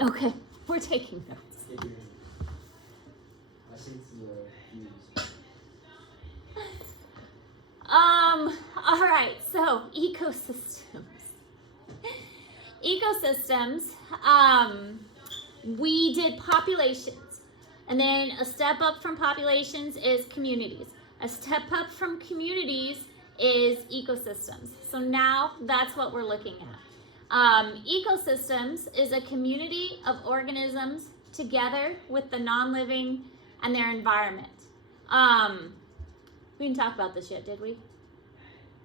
Okay, we're taking notes. I think All right, so ecosystems. Ecosystems, we did populations, and then a step up from populations is communities. A step up from communities is ecosystems. So now that's what we're looking at. Ecosystems is a community of organisms together with the non-living and their environment. We didn't talk about this yet, did we?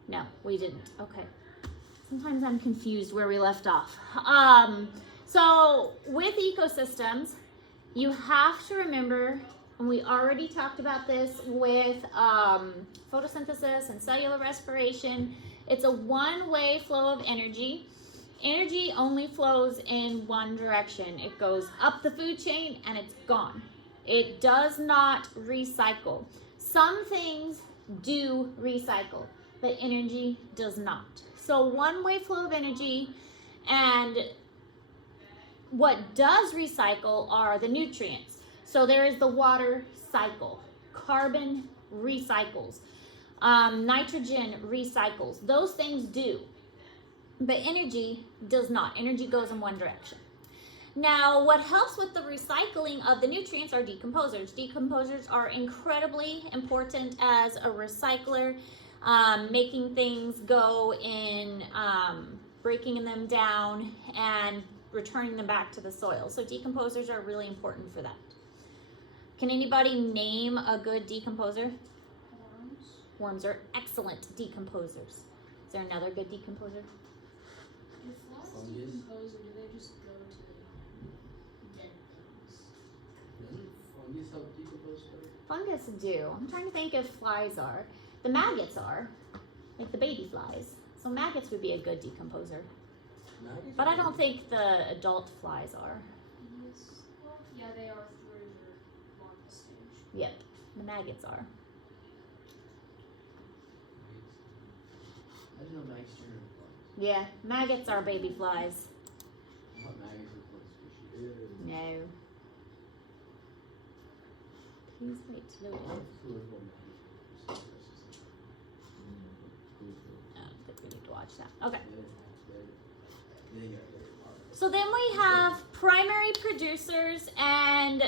No, we didn't. Okay. Sometimes I'm confused where we left off. So with ecosystems, you have to remember, and we already talked about this with photosynthesis and cellular respiration, it's a one-way flow of energy. Energy only flows in one direction. It goes up the food chain and it's gone. It does not recycle. Some things do recycle, but energy does not. So one-way flow of energy, and what does recycle are the nutrients. So there is the water cycle. Carbon recycles. Nitrogen recycles. Those things do, but energy does not. Energy goes in one direction. Now, what helps with the recycling of the nutrients are decomposers. Decomposers are incredibly important as a recycler, making things go in, breaking them down and returning them back to the soil. So decomposers are really important for that. Can anybody name a good decomposer? Worms. Worms are excellent decomposers. Is there another good decomposer? If flies decompose, or do they just go to dead things? Doesn't fungus help decompose stuff? Fungus do. I'm trying to think if flies are. The maggots are, like the baby flies. So maggots would be a good decomposer. Maggots But are I don't good. think the adult flies are. Yes. Well, yeah, they are through their larval stage. Yep, the maggots are. I didn't know maggots turn into flies. Yeah, maggots are baby flies. I thought maggots were close species. No. Please wait to load I in. like the political maggots. I don't think we need to watch that. Okay. They got very hard. So then we have primary producers, and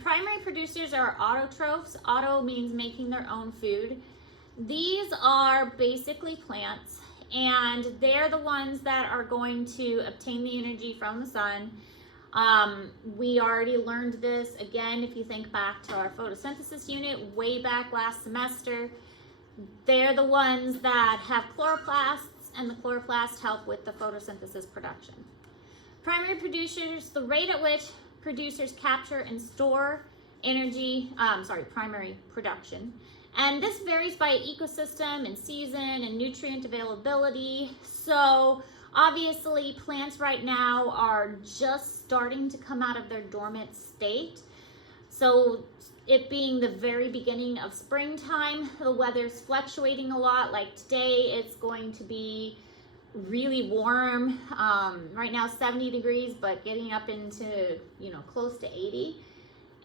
primary producers are autotrophs. Auto means making their own food. These are basically plants, and they're the ones that are going to obtain the energy from the sun. We already learned this, again, if you think back to our photosynthesis unit way back last semester. They're the ones that have chloroplasts, and the chloroplasts help with the photosynthesis production. Primary producers, the rate at which producers capture and store energy, primary production. And this varies by ecosystem and season and nutrient availability. So obviously plants right now are just starting to come out of their dormant state. So it being the very beginning of springtime, the weather's fluctuating a lot. Like today, it's going to be really warm. Right now 70 degrees, but getting up into, close to 80.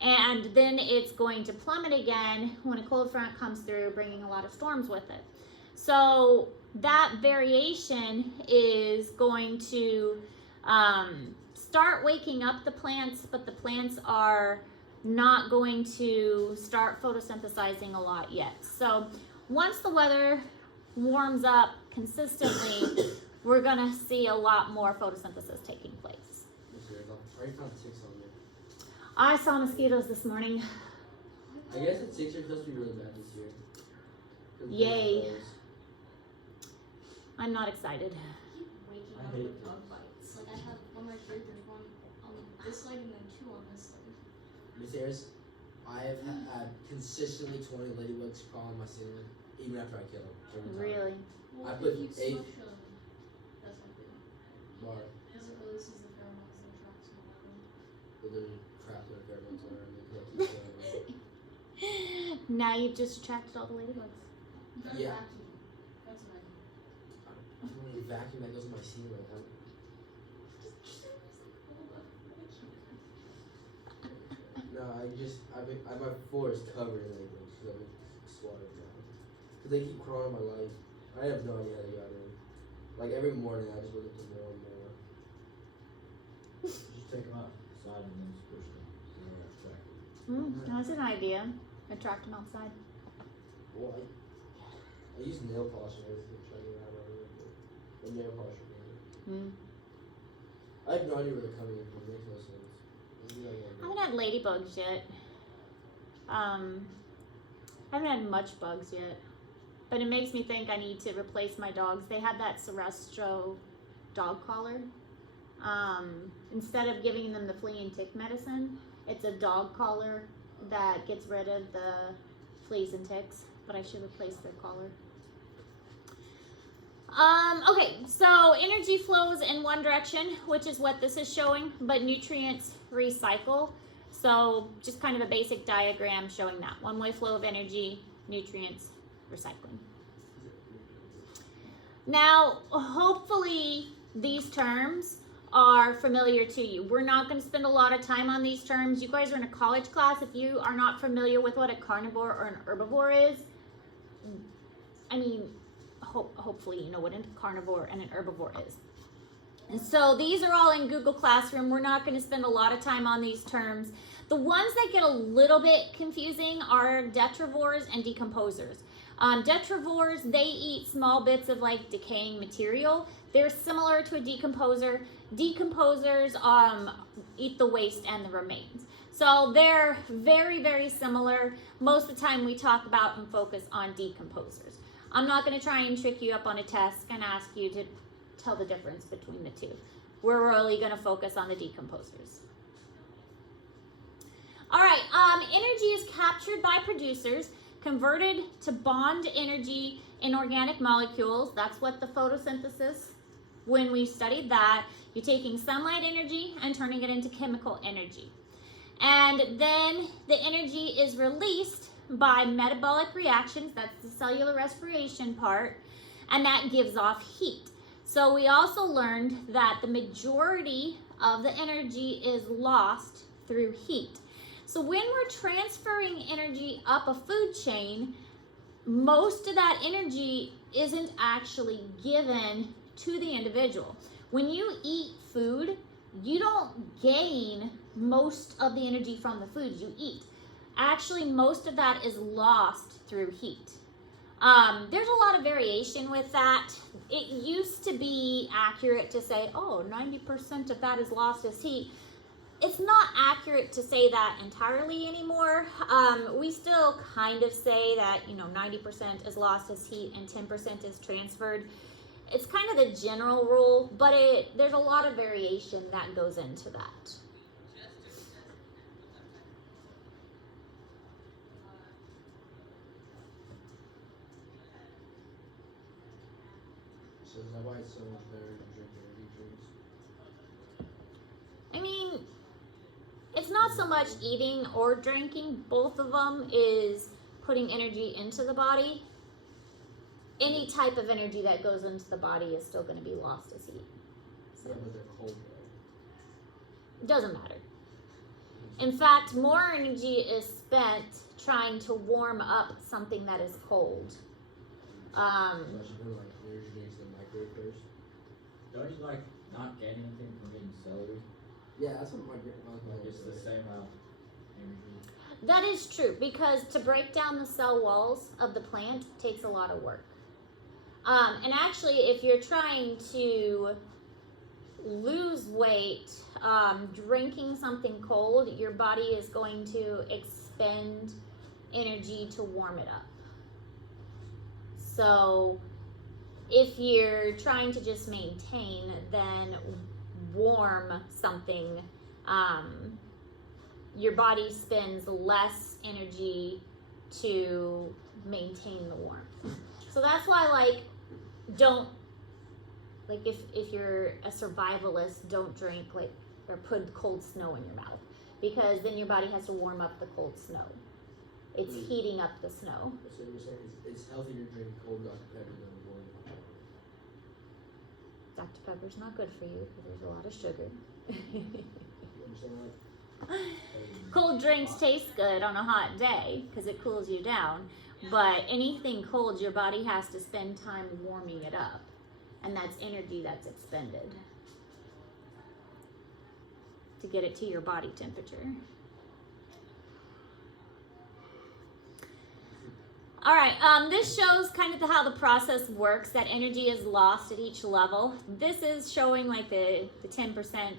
And then it's going to plummet again when a cold front comes through, bringing a lot of storms with it. So that variation is going to start waking up the plants, but the plants are not going to start photosynthesizing a lot yet. So once the weather warms up consistently, we're gonna see a lot more photosynthesis taking place. I already found ticks on there. I saw mosquitoes this morning. I guess the ticks are supposed to be really bad this year. 'Cause of Yay. those. I'm not excited. I keep waking I up hate with bug bites. Like I have one right here, there's one on this leg and then two on this leg. Miss Harris, I have had consistently 20 ladybugs crawl on my ceiling, even after I kill them. Every time. Really? Well, I if put you 8 smush that's not good. bar, Because it releases the pheromones that attracts more of them. but there's crap that pheromones on her, and they keep killing them. Now you've just attracted all the ladybugs. You gotta Yeah. vacuum. That's what I do. I don't want to vacuum that goes in my ceiling. Just my floor is covered in ladybugs because I've been swatting them out. Because they keep crawling on my life. I have no idea how they got in. Like every morning, I just look at them more and more. Just take them outside and then squish them. So they're attractive. That's an idea. Attract them outside. Well, I use nail polish and everything to try to get out of it. But the nail polish would I have no idea where they're coming in from. It makes no sense. I haven't had ladybugs yet. I haven't had much bugs yet. But it makes me think I need to replace my dogs. They had that Seresto dog collar. Instead of giving them the flea and tick medicine, it's a dog collar that gets rid of the fleas and ticks. But I should replace their collar. Okay, so energy flows in one direction, which is what this is showing, but nutrients recycle. So just kind of a basic diagram showing that. One-way flow of energy, nutrients, recycling. Now, hopefully these terms are familiar to you. We're not going to spend a lot of time on these terms. You guys are in a college class. If you are not familiar with what a carnivore or an herbivore is, I mean, hopefully you know what a carnivore and an herbivore is. And so these are all in Google Classroom. We're not going to spend a lot of time on these terms. The ones that get a little bit confusing are detrivores and decomposers. Detrivores, they eat small bits of like decaying material. They're similar to a decomposer. Decomposers eat the waste and the remains. So they're very, very similar. Most of the time we talk about and focus on decomposers. I'm not going to try and trick you up on a test and ask you to tell the difference between the two. We're really going to focus on the decomposers. All right, energy is captured by producers, converted to bond energy in organic molecules. That's what the photosynthesis, when we studied that, you're taking sunlight energy and turning it into chemical energy. And then the energy is released by metabolic reactions, that's the cellular respiration part, and that gives off heat. So we also learned that the majority of the energy is lost through heat. So when we're transferring energy up a food chain, most of that energy isn't actually given to the individual. When you eat food, you don't gain most of the energy from the food you eat. Actually, most of that is lost through heat. There's a lot of variation with that. It used to be accurate to say, oh, 90% of that is lost as heat. It's not accurate to say that entirely anymore. We still kind of say that, 90% is lost as heat and 10% is transferred. It's kind of the general rule, but there's a lot of variation that goes into that. So is that why it's so much better to drink energy drinks? I mean, it's not so much eating or drinking. Both of them is putting energy into the body. Any type of energy that goes into the body is still going to be lost as heat. So Yeah, but they're cold though. it doesn't matter. In fact, more energy is spent trying to warm up something that is cold. Unless you put like energy drinks in the microwave first. Don't you not gain anything from getting celery? Yeah, that's what my grandma Like it's the same amount of energy. That is true, because to break down the cell walls of the plant takes a lot of work. And actually, if you're trying to lose weight, drinking something cold, your body is going to expend energy to warm it up. So if you're trying to just maintain, then warm something, your body spends less energy to maintain the warmth. So that's why, if you're a survivalist, don't drink or put cold snow in your mouth, because then your body has to warm up the cold snow. It's heating up the snow. So you're saying it's healthier to drink cold Dr. Pepper than warm Dr. Pepper. Dr. Pepper's not good for you because there's a lot of sugar. You understand that? Cold drinks taste good on a hot day because it cools you down, but anything cold, your body has to spend time warming it up, and that's energy that's expended to get it to your body temperature. All right, this shows kind of how the process works, that energy is lost at each level. This is showing like the 10%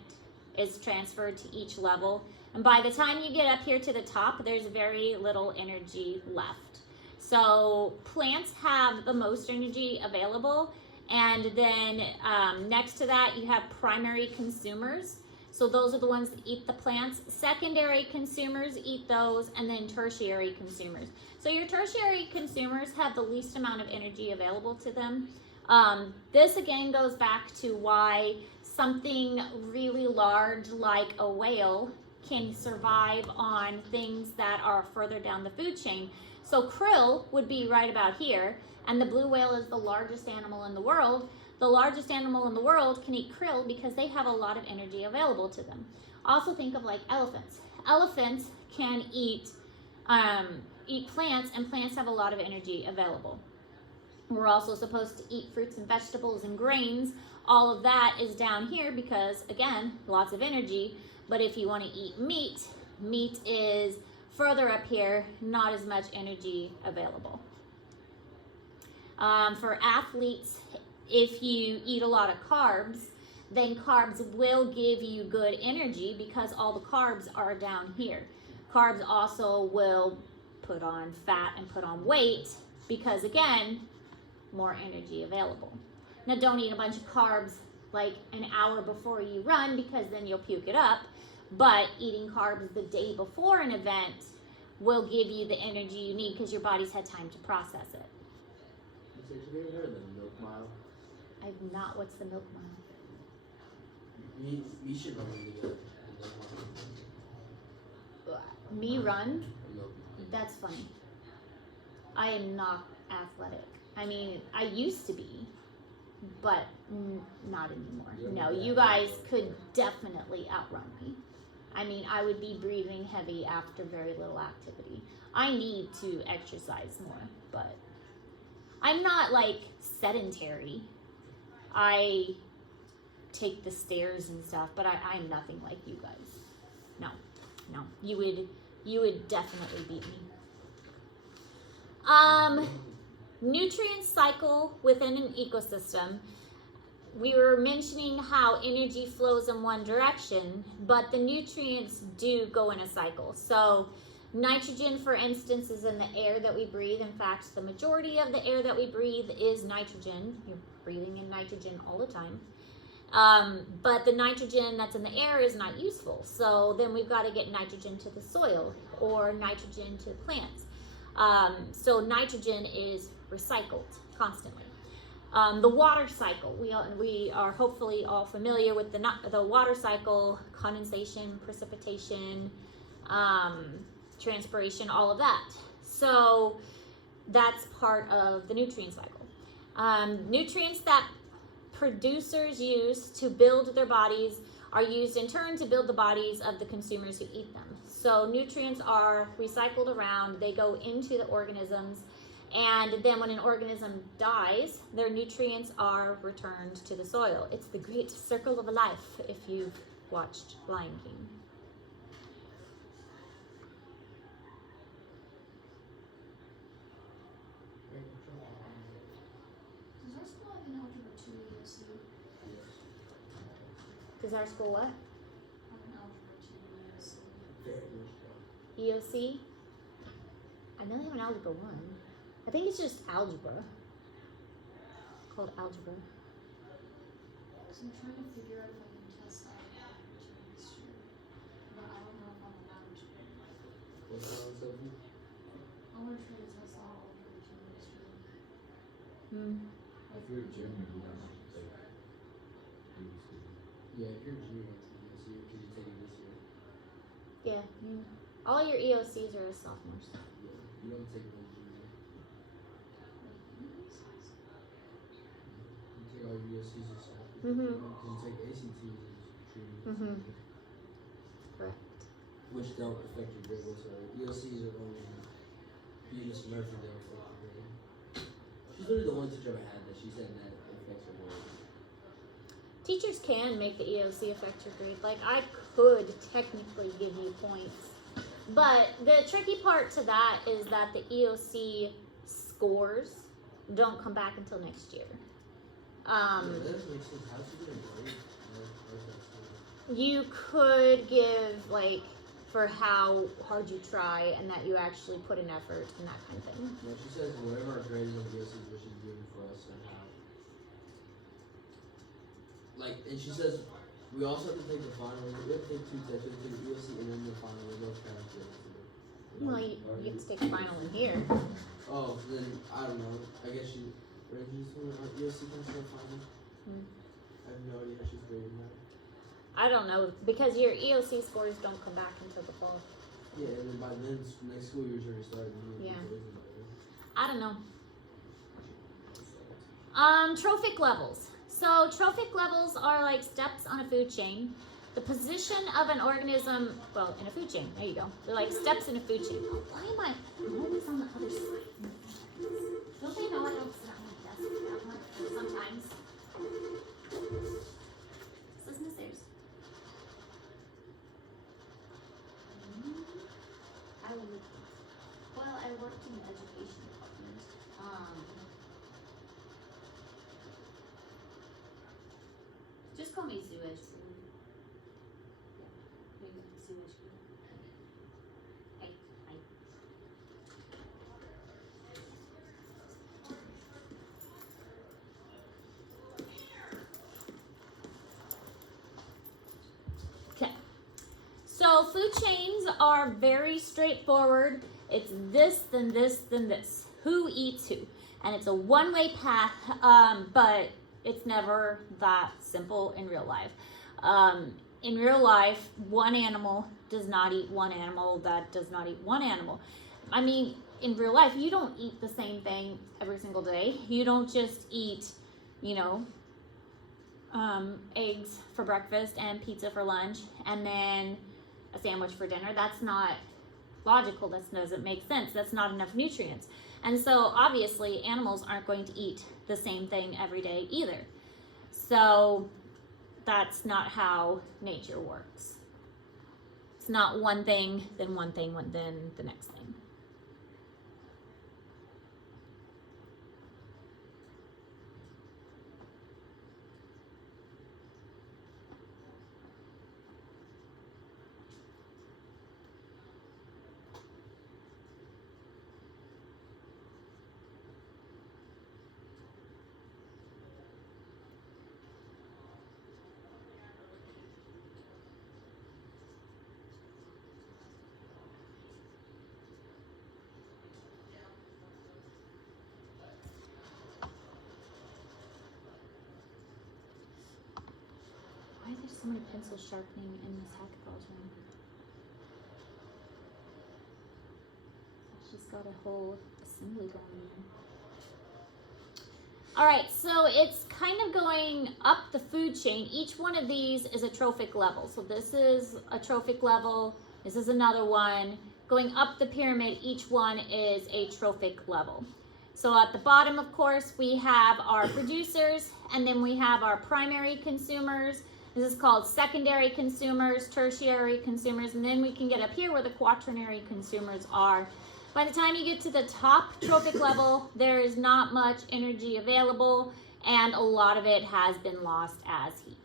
is transferred to each level. And by the time you get up here to the top, there's very little energy left. So plants have the most energy available. And then next to that, you have primary consumers. So those are the ones that eat the plants. Secondary consumers eat those, and then tertiary consumers. So your tertiary consumers have the least amount of energy available to them. This again goes back to why something really large like a whale can survive on things that are further down the food chain. So krill would be right about here, and the blue whale is the largest animal in the world. The largest animal in the world can eat krill because they have a lot of energy available to them. Also think of like elephants. Elephants can eat plants, and plants have a lot of energy available. We're also supposed to eat fruits and vegetables and grains. All of that is down here because, again, lots of energy. But if you want to eat meat, meat is further up here, not as much energy available. For athletes, if you eat a lot of carbs, then carbs will give you good energy because all the carbs are down here. Carbs also will put on fat and put on weight because, again, more energy available. Now, don't eat a bunch of carbs like an hour before you run because then you'll puke it up. But eating carbs the day before an event will give you the energy you need because your body's had time to process it. Have you ever heard of the milk mile? I've not. What's the milk mile? We should run the milk Me run? mile. That's funny. I am not athletic. I mean, I used to be, but not anymore. No, you guys could definitely outrun me. I mean, I would be breathing heavy after very little activity. I need to exercise more, but I'm not like sedentary. I take the stairs and stuff, but I'm nothing like you guys. No, you would definitely beat me. Nutrient cycle within an ecosystem. We were mentioning how energy flows in one direction, but the nutrients do go in a cycle. So nitrogen, for instance, is in the air that we breathe. In fact, the majority of the air that we breathe is nitrogen. You're breathing in nitrogen all the time. But the nitrogen that's in the air is not useful. So then we've got to get nitrogen to the soil or nitrogen to plants. So nitrogen is recycled constantly. The water cycle, we are hopefully all familiar with the water cycle: condensation, precipitation, transpiration, all of that. So that's part of the nutrient cycle. Nutrients that producers use to build their bodies are used in turn to build the bodies of the consumers who eat them. So nutrients are recycled around, they go into the organisms, and then when an organism dies, their nutrients are returned to the soil. It's the great circle of life if you've watched Lion King. Does our school have an algebra 2 ESC? Does our school what? Have an algebra 2 ESC? EOC? I know they have an algebra 1. I think it's just algebra. Called algebra. So I'm trying to figure out if I can test out algebra 2 this year. But I don't know if I'm allowed to. What's wrong, Sophie? I want to try to test out algebra 2 this year. If you're a junior, you don't have to take EBC. Yeah, if you're a junior, this year, could you take it this year? Yeah. All your EOCs are sophomores. Yeah, you don't take one junior. You take all your ESCs as sophomore. Mhm. Because you take ACTs as junior. Correct. which don't affect your grade whatsoever. EOCs are only you just Smurf and don't affect your grade. She's literally the one teacher I had that she said that affects her grade. Teachers can make the EOC affect your grade. Like, I could technically give you points. But the tricky part to that is that the EOC scores don't come back until next year. Yeah, that doesn't make sense. How should you get a grade? No, You could give, like, for how hard you try and that you actually put an effort and that kind of thing. no, she says whatever our grade is on EOC is what she's doing for us and how. Like, and she says we also have to take the final. We have to take 2 tests. We have to take the EOC and then the final. We both kind of do. Well, you get to take a final in here. Oh, then I don't know. I guess she. Reggie's doing our EOC comes to the final. I have no idea how she's grading that. I don't know, because your EOC scores don't come back until the fall. Yeah, and then by then next school year's already started. Yeah. I don't know. Trophic levels. So trophic levels are like steps on a food chain. The position of an organism, well, in a food chain, there you go. They're like steps in a food chain. Why am I always on the other side? Don't they know I don't sit on my desk that much sometimes? Listen to stairs. I worked in the education department. Just call me Sewage. Sewage. Hey, hi. Okay. So food chains are very straightforward. It's this, then this, then this. Who eats who? And it's a one-way path, but it's never that simple in real life. In real life, one animal does not eat one animal that does not eat one animal. I mean, in real life, you don't eat the same thing every single day. You don't just eat, eggs for breakfast and pizza for lunch and then a sandwich for dinner. That's not logical. That doesn't make sense. That's not enough nutrients. And so obviously animals aren't going to eat the same thing every day either. So that's not how nature works. It's not one thing, then one thing, then the next thing. Why are there so many pencil sharpening in this hackathon room? She's got a whole assembly going on. All right, so it's kind of going up the food chain. Each one of these is a trophic level. So this is a trophic level. This is another one. Going up the pyramid, each one is a trophic level. So at the bottom, of course, we have our producers, and then we have our primary consumers. This is called secondary consumers, tertiary consumers, and then we can get up here where the quaternary consumers are. By the time you get to the top trophic level, there is not much energy available, and a lot of it has been lost as heat.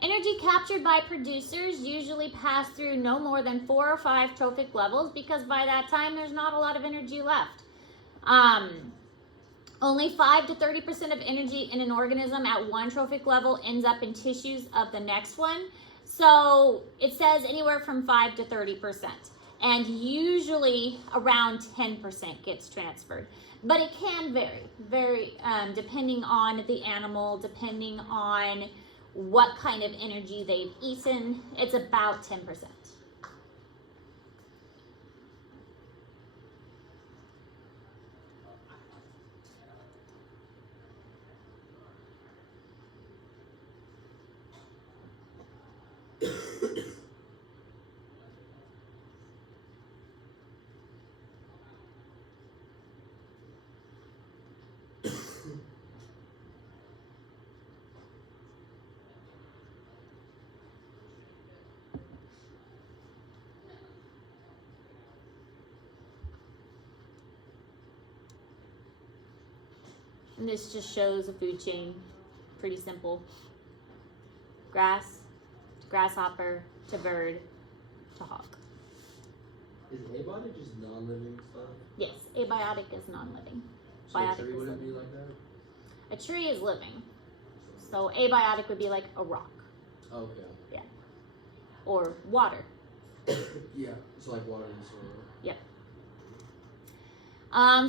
Energy captured by producers usually pass through no more than 4 or 5 trophic levels, because by that time there's not a lot of energy left. Only 5 to 30% of energy in an organism at one trophic level ends up in tissues of the next one. So it says anywhere from 5 to 30%. And usually around 10% gets transferred. But it can vary depending on the animal, depending on what kind of energy they've eaten. It's about 10%. And this just shows a food chain. Pretty simple. Grass, to grasshopper, to bird, to hawk. Is abiotic just non-living stuff? Yes, abiotic is non-living. So Biotic a tree is wouldn't be living. like that? A tree is living. So abiotic would be like a rock Okay. or water. Yeah, it's like water and soil.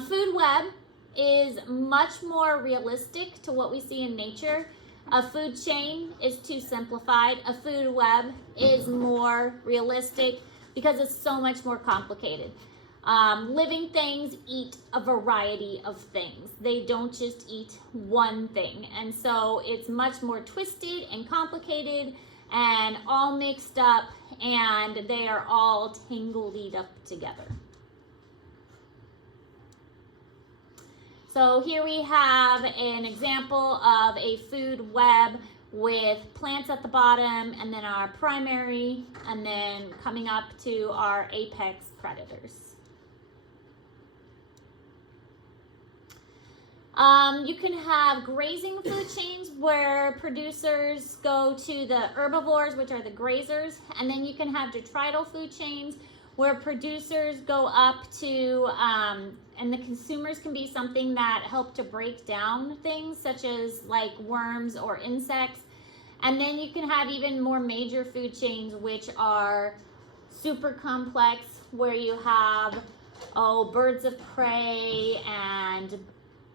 Food web is much more realistic to what we see in nature. A food chain is too simplified. A food web is more realistic because it's so much more complicated. Living things eat a variety of things. They don't just eat one thing. And so it's much more twisted and complicated and all mixed up, and they are all tangled up together. So here we have an example of a food web with plants at the bottom, and then our primary, and then coming up to our apex predators. You can have grazing food chains where producers go to the herbivores, which are the grazers, and then you can have detrital food chains where producers go up to, and the consumers can be something that help to break down things such as like worms or insects. And then you can have even more major food chains, which are super complex, where you have, birds of prey and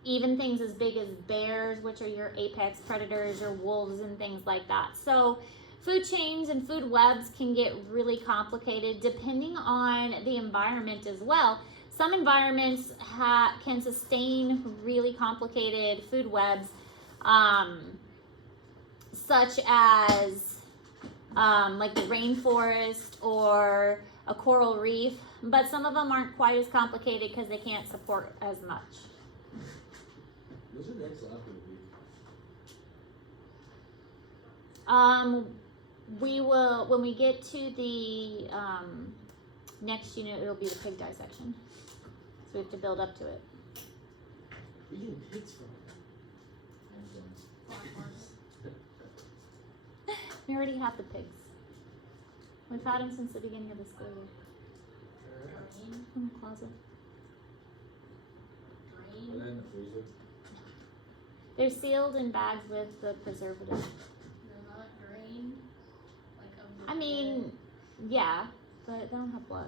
even things as big as bears, which are your apex predators, or wolves and things like that. So food chains and food webs can get really complicated depending on the environment as well. Some environments can sustain really complicated food webs, such as like the rainforest or a coral reef, but some of them aren't quite as complicated because they can't support as much. What's the next lap gonna be? We will, when we get to the next unit, it'll be the pig dissection. So we have to build up to it. Where you getting pigs from? We already have the pigs. We've had them since the beginning of the school year. Green. In the closet. Are Green. they in the freezer? They're sealed in bags with the preservative. They're not green. Like of the I mean, yeah, but they don't have blood.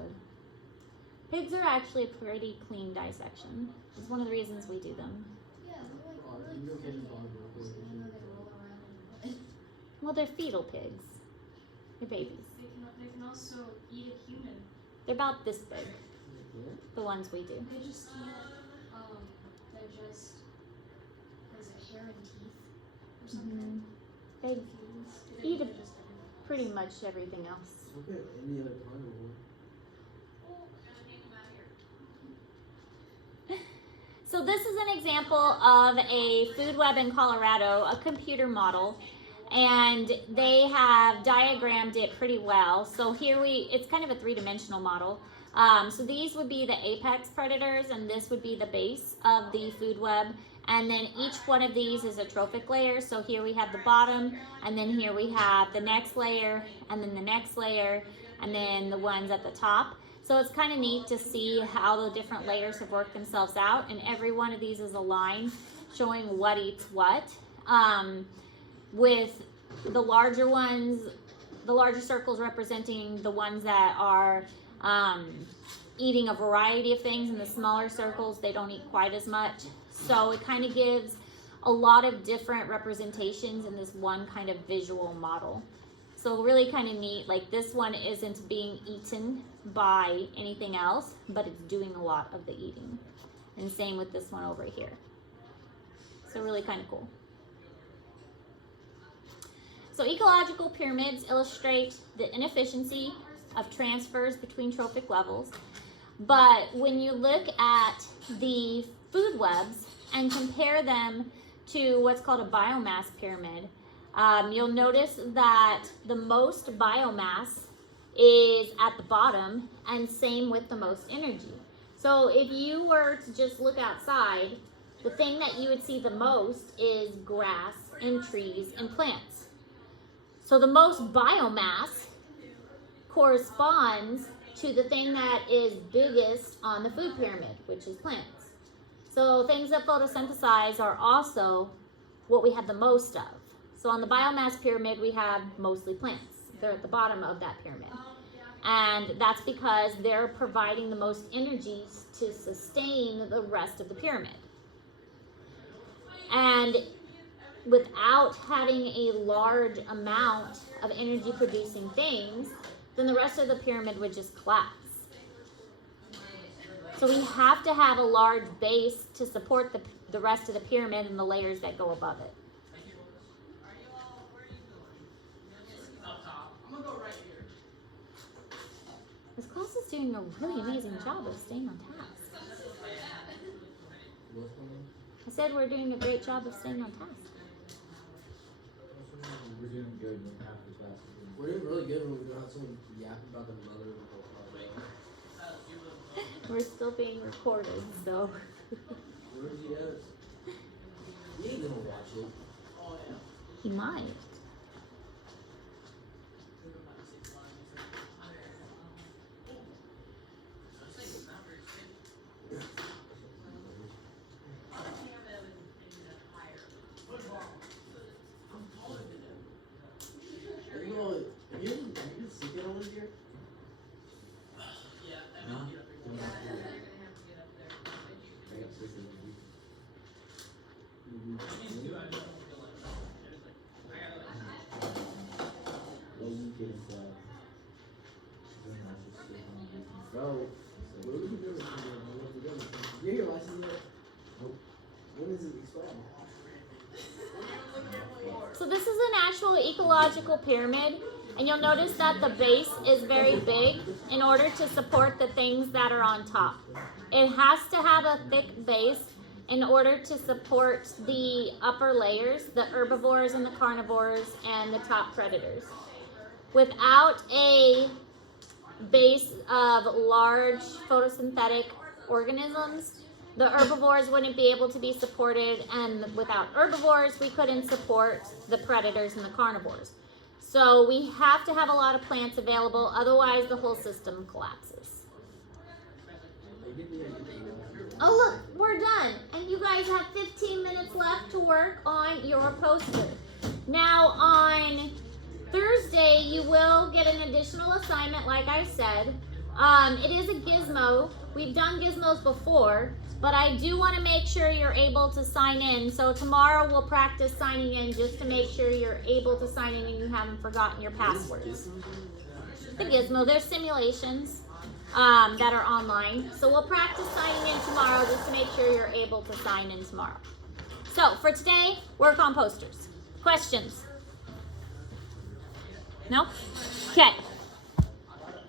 Pigs are actually a pretty clean dissection. It's one of the reasons we do them. Yeah, they're like Oh, really you don't catch clean. a dog, bro. Even though they roll around in blood. Well, they're fetal pigs. They're babies. They can also eat a human. They're about this big, Yeah? the ones we do. They just can't digest, what is it, hair and teeth or something? They Confused. They eat don't a- digest everything. pretty much everything else. Look at any other carnivore. So this is an example of a food web in Colorado, a computer model, and they have diagrammed it pretty well. So here it's kind of a three-dimensional model. So these would be the apex predators, and this would be the base of the food web. And then each one of these is a trophic layer. So here we have the bottom, and then here we have the next layer, and then the next layer, and then the ones at the top. So it's kind of neat to see how the different layers have worked themselves out, and every one of these is a line showing what eats what. With the larger ones, the larger circles representing the ones that are eating a variety of things, and the smaller circles, they don't eat quite as much. So it kind of gives a lot of different representations in this one kind of visual model. So really kind of neat, like this one isn't being eaten by anything else, but it's doing a lot of the eating. And same with this one over here. So really kind of cool. So ecological pyramids illustrate the inefficiency of transfers between trophic levels. But when you look at the food webs and compare them to what's called a biomass pyramid, you'll notice that the most biomass is at the bottom, and same with the most energy. So if you were to just look outside the thing that you would see the most is grass and trees and plants. So the most biomass corresponds to the thing that is biggest on the food pyramid, which is plants. So things that photosynthesize are also what we have the most of. So on the biomass pyramid, we have mostly plants. They're at the bottom of that pyramid. And that's because they're providing the most energy to sustain the rest of the pyramid. And without having a large amount of energy producing things, then the rest of the pyramid would just collapse. So we have to have a large base to support the rest of the pyramid and the layers that go above it. This class is doing a really amazing job of staying on task. What's going on? I said we're doing a great job of staying on task. We're doing good when half the class is doing. We're doing really good when we don't have someone yap about their mother the whole time. We're still being recorded, so. Where's he at? He ain't gonna watch it. He might. Have you been sleeping all this year? Huh? Don't have to. I got sick of it. Well, you get inside. Then I just stay home and do some Bro, what are we doing? You get your license yet? Nope. When is it expired? So this is an actual ecological pyramid, and you'll notice that the base is very big in order to support the things that are on top. It has to have a thick base in order to support the upper layers, the herbivores and the carnivores and the top predators. Without a base of large photosynthetic organisms, the herbivores wouldn't be able to be supported, and without herbivores, we couldn't support the predators and the carnivores. So we have to have a lot of plants available, otherwise the whole system collapses. Oh look, we're done. And you guys have 15 minutes left to work on your poster. Now on Thursday, you will get an additional assignment, like I said. It is a gizmo. We've done gizmos before, but I do want to make sure you're able to sign in. So tomorrow we'll practice signing in just to make sure you're able to sign in and you haven't forgotten your passwords. The gizmo, there's simulations that are online. So we'll practice signing in tomorrow just to make sure you're able to sign in tomorrow. So for today, work on posters. Questions? No? Okay.